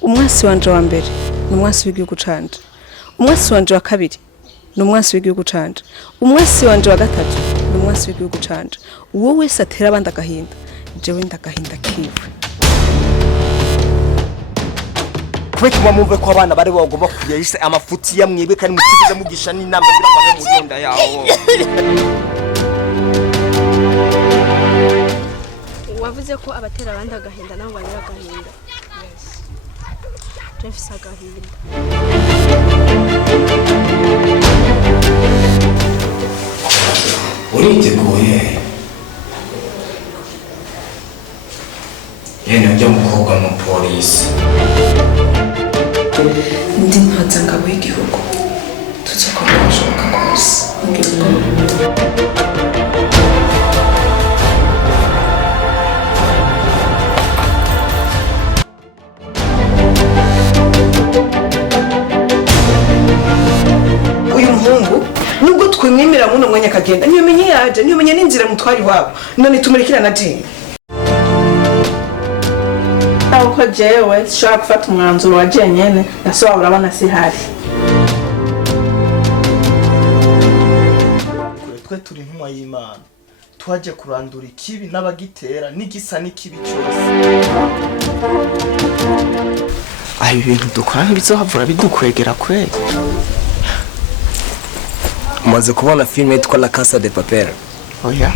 umwasi wanje wa mbere ni umwasi w'igihugu canje, umwasi wanje wa kabiri ni umwasi w'igihugu canje, umwasi wanje wa gatatu ni umwasi w'igihugu canje. Uwo wese atera abandi agahinda, jewe ndagahinda kiwe. Kweki mwumve ko abana bari bagomba kuyayise amafuti ya mwebwe kandi mutigize mugisha n'inama kugira ngo mu genda yawo. Wavuze ko abatera abandi agahinda naho banyira agahinda. Yes. Jefisa agahinda. Uriteguye yene ujya mukobwa mu polisi Ndi mpaza ngabo y'igihugu tuzokora ibishoboka kose uyu muhungu nubwo twimwimira muno mwanya kagenda niyo menye yaje niyo menye n'inzira mutwari wabo none tumurikira na je uko jewe shaka gufata umwanzuro wa jenyene nasoba urabona sihari Twe turi ntumwa y'Imana twaje kurandura ikibi n'abagitera n'igisa n'ikibi cyose. Aho ibintu dukora ntibizohavura bidukwegera kweli. Umaze kubona filime yitwa La Casa de Papel? Oya.